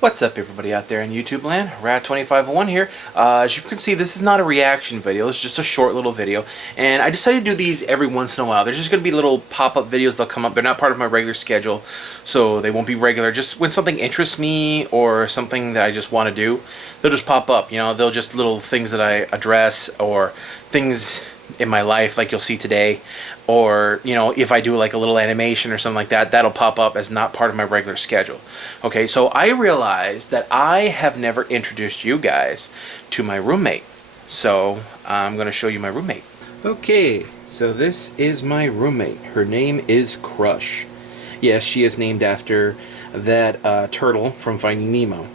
What's up everybody out there in YouTube land, Rat2501 here. As you can see, this is not a reaction video, it's just a short little video. And I decided to do these every once in a while. There's just going to be little pop-up videos that'll come up. They're not part of my regular schedule, so they won't be regular. Just when something interests me or something that I just want to do, they'll just pop up. You know, they'll just little things that I address or things in my life like you'll see today, or you know, if I do like a little animation or something like that, that'll pop up as not part of my regular schedule. Okay, so I realized that I have never introduced you guys to my roommate, so I'm going to show you my roommate. Okay, so this is my roommate. Her name is Crush. Yes, she is named after that turtle from Finding Nemo.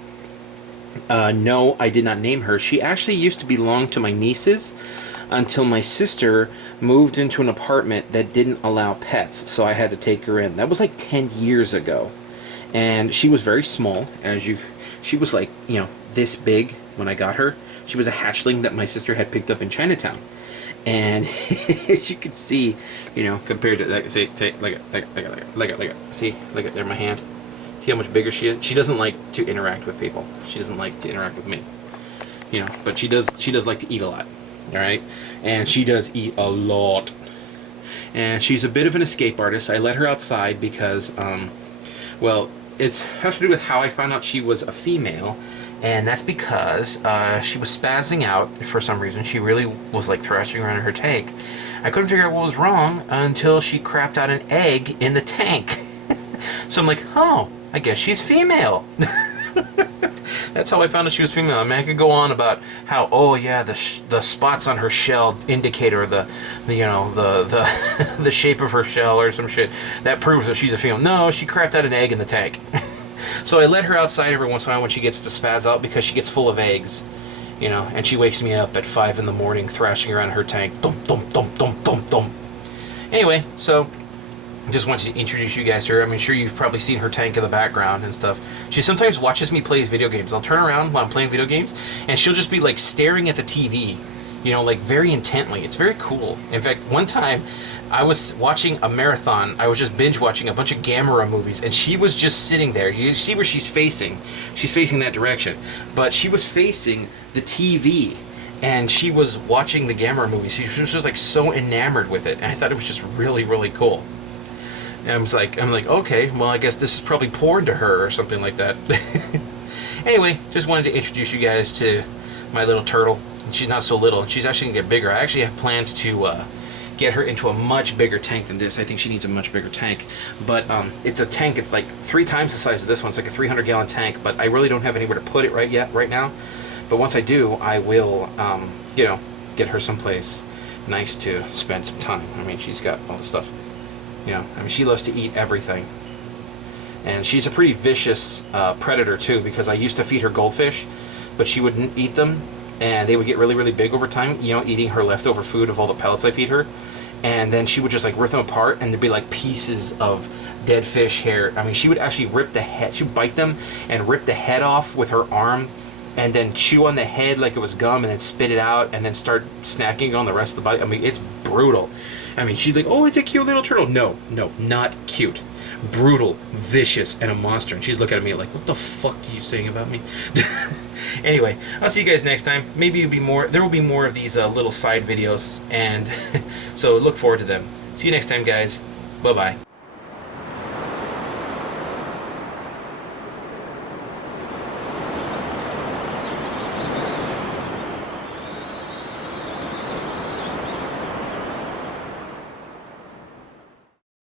No, I did not name her. She actually used to belong to my nieces until my sister moved into an apartment that didn't allow pets, so I had to take her in. That was like 10 years ago. And she was very small, she was like, you know, this big when I got her. She was a hatchling that my sister had picked up in Chinatown. And as you can see, you know, compared to that, see, look at, see, look at there, my hand. See how much bigger she is? She doesn't like to interact with people. She doesn't like to interact with me. You know, but she does like to eat a lot. Alright? And she does eat a lot. And she's a bit of an escape artist. I let her outside because, well, it has to do with how I found out she was a female. And that's because she was spazzing out for some reason. She really was like thrashing around in her tank. I couldn't figure out what was wrong until she crapped out an egg in the tank. So I'm like, oh, I guess she's female. That's how I found out she was female. I mean, I could go on about how, oh yeah, the spots on her shell indicate, or the you know, the shape of her shell or some shit that proves that she's a female. No, she crapped out an egg in the tank. So I let her outside every once in a while when she gets to spaz out, because she gets full of eggs, you know, and she wakes me up at 5 in the morning thrashing around her tank. Dum dum dum dum dum dum. Anyway, so just wanted to introduce you guys to her. I mean, sure, you've probably seen her tank in the background and stuff. She sometimes watches me play video games. I'll turn around while I'm playing video games, and she'll just be like staring at the TV, you know, like very intently. It's very cool. In fact, one time I was watching a marathon. I was just binge watching a bunch of Gamera movies, and she was just sitting there. You see where she's facing? She's facing that direction, but she was facing the TV. And she was watching the Gamera movies. She was just like so enamored with it, and I thought it was just really, really cool. And I'm like, okay, well, I guess this is probably porn to her or something like that. Anyway, just wanted to introduce you guys to my little turtle. She's not so little, and she's actually gonna get bigger. I actually have plans to get her into a much bigger tank than this. I think she needs a much bigger tank. But it's a tank. It's like 3 times the size of this one. It's like a 300-gallon tank. But I really don't have anywhere to put it right now. But once I do, I will, you know, get her someplace nice to spend some time. I mean, she's got all the stuff. You know, I mean, she loves to eat everything. And she's a pretty vicious predator, too, because I used to feed her goldfish, but she wouldn't eat them, and they would get really, really big over time, you know, eating her leftover food of all the pellets I feed her. And then she would just, like, rip them apart, and there'd be, like, pieces of dead fish hair. I mean, she would actually rip the head, she would bite them and rip the head off with her arm, and then chew on the head like it was gum, and then spit it out, and then start snacking on the rest of the body. I mean, it's brutal. I mean, she's like, oh, it's a cute little turtle. No, not cute. Brutal, vicious, and a monster. And she's looking at me like, what the fuck are you saying about me? Anyway, I'll see you guys next time. Maybe there will be more of these little side videos, and so look forward to them. See you next time, guys. Bye-bye.